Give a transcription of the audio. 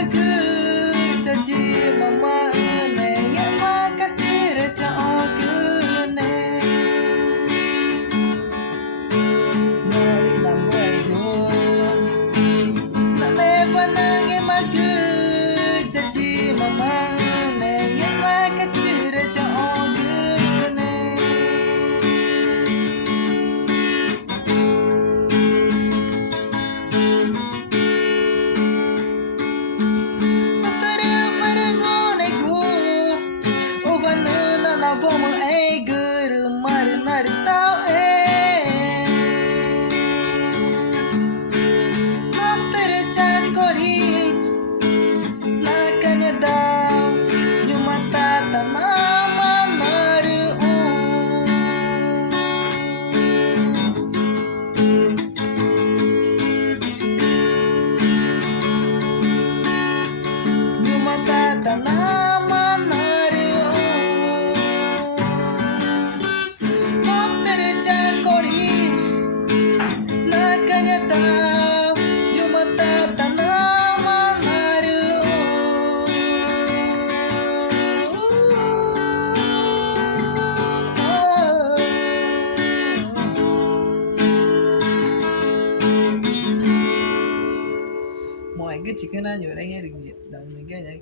Jadi mama ene yang makan cerita ogune Nari namboy go Naleva nange magu Jadi mama ene yang makan cerita ogune Vamos ei guru mari nari tau Mantere cakori Nakanya dau Nyuma tata nama naru Nyuma tata nama naru Mọi cái chỉ cái nào ở đây nghe được đồng mình cái